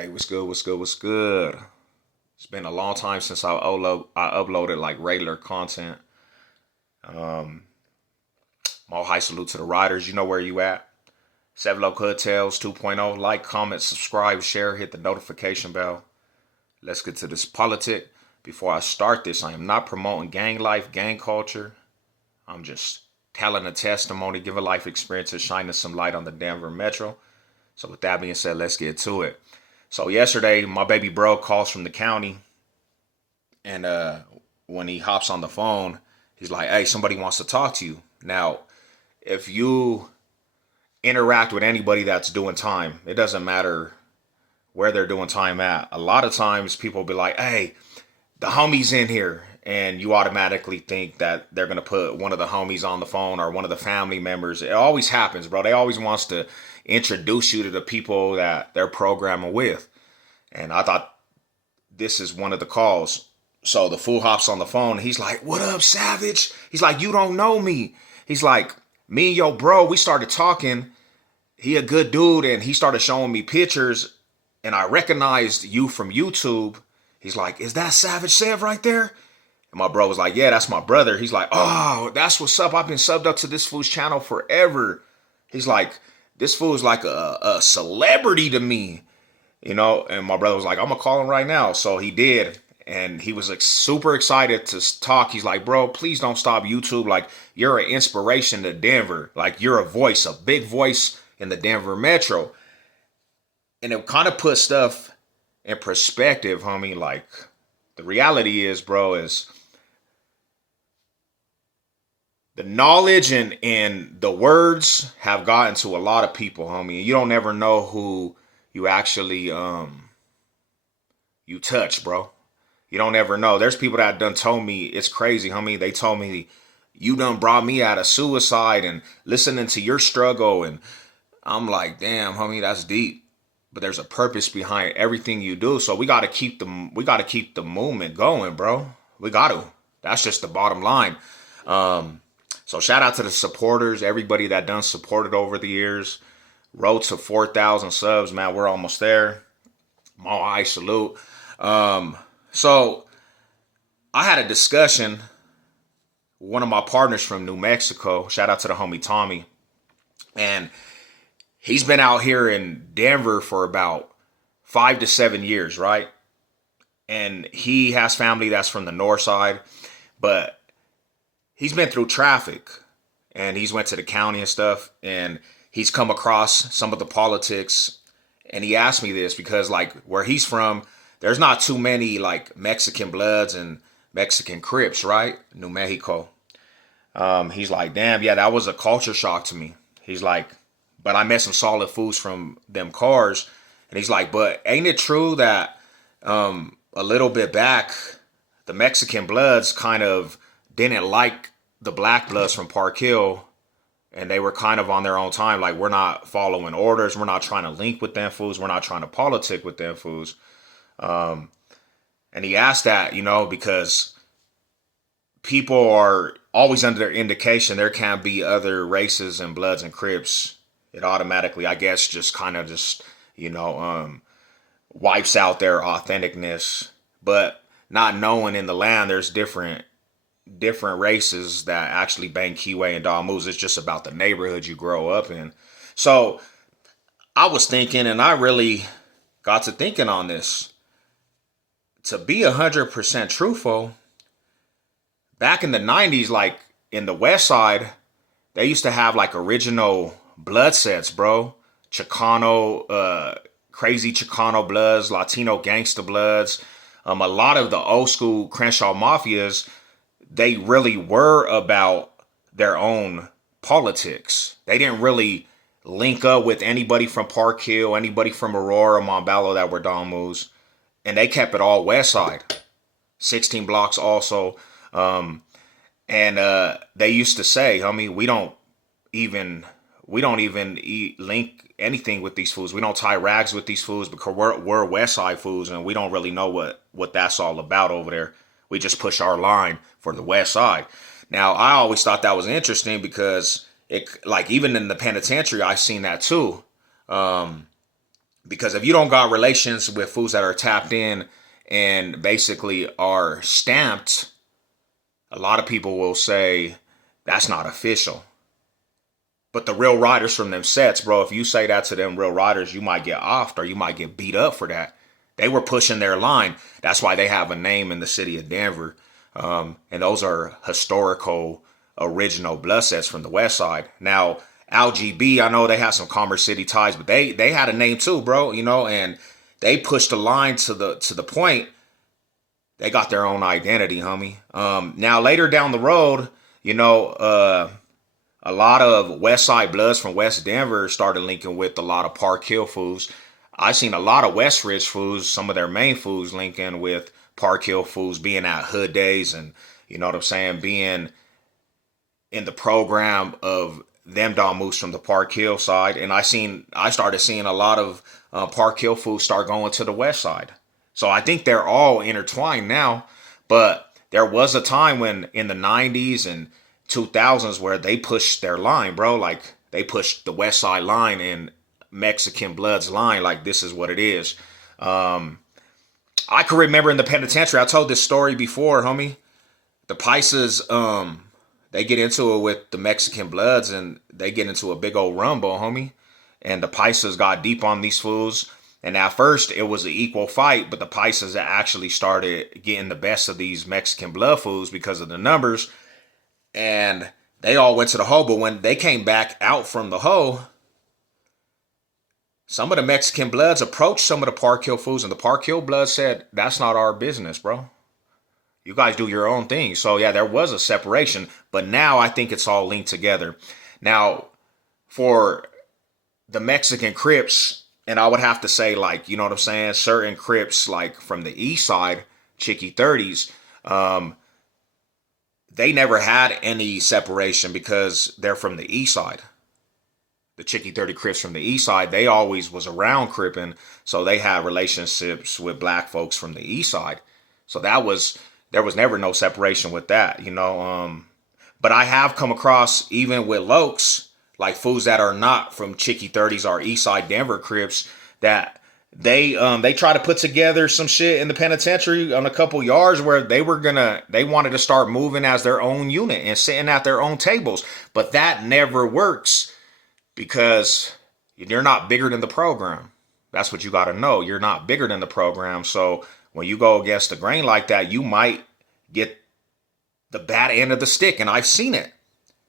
Hey, what's good? What's good? What's good? It's been a long time since I uploaded like regular content. Um, More high salute to the riders. You know where you at? Seven Low Hood Tales 2.0. Like, comment, subscribe, share, hit the notification bell. Let's get to this politic. Before I start this, I am not promoting gang life, gang culture. I'm just telling a testimony, giving life experiences, shining some light on the Denver Metro. So with that being said, let's get to it. So yesterday, my baby bro calls from the county, and when he hops on the phone, he's like, "Hey, somebody wants to talk to you." Now, if you interact with anybody that's doing time, it doesn't matter where they're doing time at. A lot of times, people be like, "Hey, the homie's in here," and you automatically think that they're gonna put one of the homies on the phone or one of the family members. It always happens, bro. They always wants to introduce you to the people that they're programming with. And I thought this is one of the calls. So the fool hops on the phone. He's like, "What up, Savage?" He's like, "You don't know me." He's like, "Me and yo bro, we started talking. He a good dude, and he started showing me pictures, and I recognized you from YouTube." He's like, "Is that Savage Sev right there?" And my bro was like, "Yeah, that's my brother." He's like, "Oh, that's what's up. I've been subbed up to this fool's channel forever." He's like, "This fool is like a celebrity to me." And my brother was like, "I'm gonna call him right now." So he did. And he was like super excited to talk. He's like, "Bro, please don't stop YouTube. Like, you're an inspiration to Denver. Like, you're a voice, a big voice in the Denver Metro." And it kind of put stuff in perspective, homie. Like, the reality is, bro, is the knowledge and the words have gotten to a lot of people, homie. You don't ever know who you actually you touch, bro. You don't ever know. There's people that done told me it's crazy, homie. They told me you done brought me out of suicide and listening to your struggle, and I'm like, damn, homie, that's deep. But there's a purpose behind everything you do. So we gotta keep the movement going, bro. We got to. That's just the bottom line. So shout out to the supporters, everybody that done supported over the years. Road to 4,000 subs, man. We're almost there. More I salute. So I had a discussion with one of my partners from New Mexico. Shout out to the homie Tommy. And he's been out here in Denver for about 5 to 7 years, right? And he has family that's from the north side, but he's been through traffic and he's went to the county and stuff, and he's come across some of the politics. And he asked me this because, like, where he's from, there's not too many like Mexican Bloods and Mexican Crips, right? New Mexico. He's like, "Damn, yeah, that was a culture shock to me." He's like, "But I met some solid fools from them cars." And he's like, "But ain't it true that a little bit back, the Mexican Bloods kind of didn't like the Black Bloods from Park Hill, and they were kind of on their own time. Like, we're not following orders. We're not trying to link with them fools. We're not trying to politic with them fools." And he asked that, because people are always under their indication there can't be other races and Bloods and Crips. It automatically, I guess, just kind of just, wipes out their authenticness. But not knowing in the land there's different races that actually bang Keyway and Dog Moves. It's just about the neighborhood you grow up in. So I was thinking, and I really got to thinking on this. To be 100% truthful, back in the 90s, like in the West Side, they used to have like original blood sets, bro. Chicano, crazy Chicano Bloods, Latino Gangsta Bloods. A lot of the old school Crenshaw Mafias, they really were about their own politics. They didn't really link up with anybody from Park Hill, anybody from Aurora, Montbello that were Don Moves. And they kept it all West Side. 16 blocks also. And they used to say, homie, we don't even link anything with these fools. We don't tie rags with these fools because we're West Side fools, and we don't really know what that's all about over there. We just push our line for the West Side. Now, I always thought that was interesting because it, like, even in the penitentiary, I seen that too. Because if you don't got relations with fools that are tapped in and basically are stamped, a lot of people will say that's not official. But the real riders from them sets, bro, if you say that to them real riders, you might get offed or you might get beat up for that. They were pushing their line. That's why they have a name in the city of Denver. And those are historical, original blood sets from the West Side. Now, LGB, I know they have some Commerce City ties, but they had a name too, bro. You know, and they pushed the line to the point. They got their own identity, homie. Now later down the road, you know, a lot of West Side Bloods from West Denver started linking with a lot of Park Hill fools. I seen a lot of West Ridge fools, some of their main fools linking with Park Hill fools, being at hood days and, you know what I'm saying, being in the program of them dog moves from the Park Hill side. And I started seeing a lot of Park Hill fools start going to the West Side. So I think they're all intertwined now, but there was a time when in the 90s and 2000s where they pushed their line, bro. Like they pushed the West Side line and Mexican Bloods line. Like this is what it is. I can remember in the penitentiary, I told this story before, homie. The Paisas, they get into it with the Mexican Bloods and they get into a big old rumble, homie. And the Paisas got deep on these fools. And at first it was an equal fight, but the Paisas actually started getting the best of these Mexican blood fools because of the numbers. And they all went to the hoe, but when they came back out from the hoe, some of the Mexican Bloods approached some of the Park Hill fools, and the Park Hill Bloods said, that's not our business, bro. You guys do your own thing. So yeah, there was a separation, but now I think it's all linked together. Now, for the Mexican Crips, and I would have to say, like, you know what I'm saying, certain Crips, like from the east side, Chicky 30s, they never had any separation because they're from the east side. The Chicky 30 Crips from the east side, they always was around cripping, so they had relationships with black folks from the east side. So there was never no separation with that, you know. But I have come across, even with Lokes, like fools that are not from Chicky 30s or east side Denver Crips, that they try to put together some shit in the penitentiary on a couple yards where they wanted to start moving as their own unit and sitting at their own tables. But that never works because you're not bigger than the program. That's what you got to know. You're not bigger than the program. So when you go against the grain like that, you might get the bad end of the stick. And I've seen it.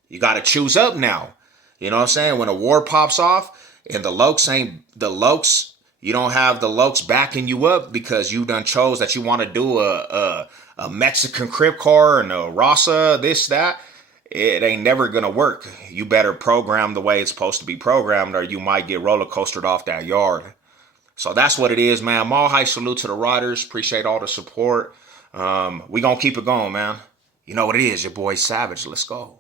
You got to choose up now. You know what I'm saying? When a war pops off and the Lokes, you don't have the Lokes backing you up because you done chose that you want to do a Mexican Crip car and a Rasa, this, that. It ain't never going to work. You better program the way it's supposed to be programmed or you might get roller coastered off that yard. So that's what it is, man. Mall high salute to the riders. Appreciate all the support. We going to keep it going, man. You know what it is, your boy Savage. Let's go.